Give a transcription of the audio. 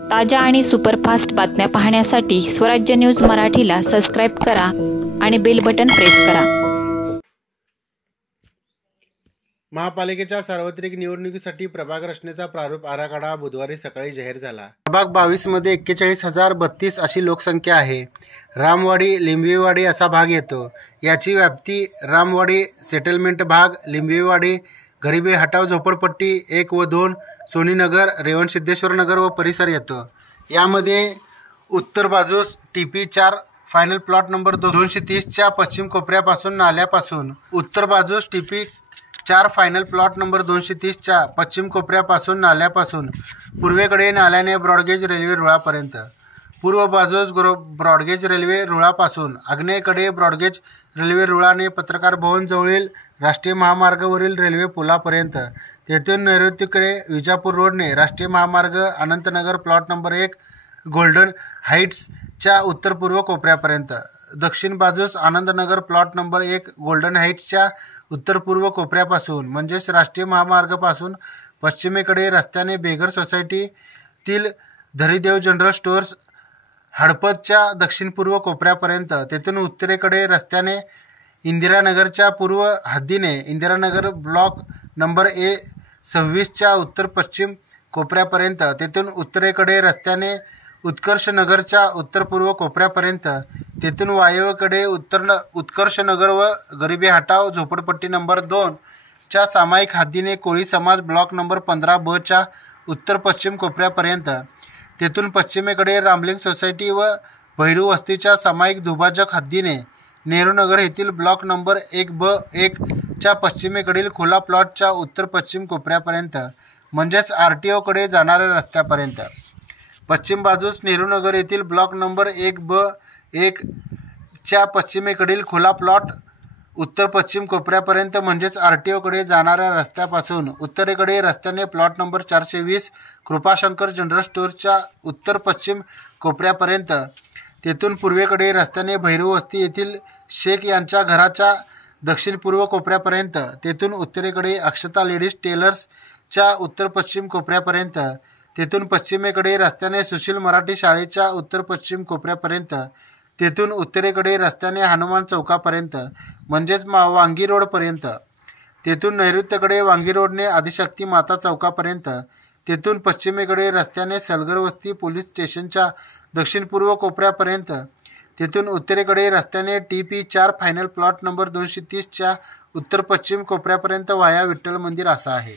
ताज्या आणि सुपरफास्ट बातम्या पाहण्यासाठी स्वराज्य न्यूज मराठीला सबस्क्राईब करा आणि बेल बटन प्रेस करा। महापालिकेच्या सार्वत्रिक निवडणुकीसाठी प्रभाग रचनेचा प्रारूप आराखडा बुधवारी सकाळी जाहीर झाला। प्रभाग 22 मध्ये 41,032 अशी लोकसंख्या आहे। रामवाडी लिंबीवाडी असा भाग येतो। याची व्याप्ती रामवाडी सेटलमेंट भाग, लिंबीवाडी, गरिबी हटाव झोपडपट्टी 1 व 2, सोनीनगर, रेवणसिद्धेश्वर नगर व परिसर येतो। यामध्ये उत्तर बाजूस टीपी 4 फायनल प्लॉट नंबर 230 च्या पश्चिम कोपऱ्यापासून नाल्यापासून, उत्तर बाजूस टीपी 4 फायनल प्लॉट नंबर 230 च्या पश्चिम कोपऱ्यापासून नाल्यापासून पूर्वेकडे नाल्याने ब्रॉडगेज रेल्वे रुळापर्यंत, पूर्व बाजूस ब्रॉडगेज रेल्वे रुळापासून आग्नेयेकडे ब्रॉडगेज रेल्वे रुळाने पत्रकार भवन जवळील राष्ट्रीय महामार्गावरील रेल्वे पुलापर्यंत, तेथून नैऋत्येकडे विजापूर रोडने राष्ट्रीय महामार्ग अनंतनगर प्लॉट नंबर 1 गोल्डन हाईट्सच्या उत्तर पूर्व कोपऱ्यापर्यंत, दक्षिण बाजूस आनंदनगर प्लॉट नंबर 1 गोल्डन हाईट्सच्या उत्तर पूर्व कोपऱ्यापासून म्हणजेच राष्ट्रीय महामार्गापासून पश्चिमेकडे रस्त्याने बेगर सोसायटीतील धरीदेव जनरल स्टोअर्स हडपतच्या दक्षिण पूर्व कोपऱ्यापर्यंत, तेथून उत्तरेकडे रस्त्याने इंदिरानगरच्या पूर्व हद्दीने इंदिरानगर ब्लॉक नंबर A26 च्या उत्तर पश्चिम कोपऱ्यापर्यंत, तेथून उत्तरेकडे रस्त्याने उत्कर्षनगरच्या उत्तर पूर्व कोपऱ्यापर्यंत, तेथून वायव्येकडे उत्कर्षनगर व गरिबी हटाव झोपडपट्टी नंबर 2 च्या सामायिक हद्दीने कोळी समाज ब्लॉक नंबर 15B च्या उत्तर पश्चिम कोपऱ्यापर्यंत, तेथून पश्चिमेकडे रामलिंग सोसायटी व भैरू वस्तीच्या सामायिक दुभाजक हद्दीने नेहरूनगर येथील ब्लॉक नंबर 1B1 च्या पश्चिमेकडील खुला प्लॉटच्या उत्तर पश्चिम कोपऱ्यापर्यंत म्हणजेच RTOकडे जाणाऱ्या रस्त्यापर्यंत, पश्चिम बाजूस नेहरूनगर येथील ब्लॉक नंबर 1B1 च्या पश्चिमेकडील खुला प्लॉट उत्तर पश्चिम कोपऱ्यापर्यंत म्हणजेच RTOकडे जाणाऱ्या रस्त्यापासून उत्तरेकडे रस्त्याने प्लॉट नंबर 420 कृपाशंकर जनरल स्टोअर्सच्या उत्तर पश्चिम कोपऱ्यापर्यंत, तेथून पूर्वेकडे रस्त्याने भैरू वस्ती येथील शेख यांच्या घराच्या दक्षिण पूर्व कोपऱ्यापर्यंत, तेथून उत्तरेकडे अक्षता लेडीज टेलर्सच्या उत्तर पश्चिम कोपऱ्यापर्यंत, तेथून पश्चिमेकडे रस्त्याने सुशील मराठी शाळेच्या उत्तर पश्चिम कोपऱ्यापर्यंत, तेथून उत्तरेकडे रस्त्याने हनुमान चौकापर्यंत म्हणजेच वांगी रोडपर्यंत, तेथून नैऋत्येकडे वांगी रोडने आदिशक्ती माता चौकापर्यंत, तेथून पश्चिमेकडे रस्त्याने सलगर वस्ती पोलीस स्टेशनच्या दक्षिण पूर्व कोपऱ्यापर्यंत, तेथून उत्तरेकडे रस्त्याने टीपी 4 फायनल प्लॉट नंबर 230 च्या उत्तर पश्चिम कोपऱ्यापर्यंत वाया विठ्ठल मंदिर असा आहे।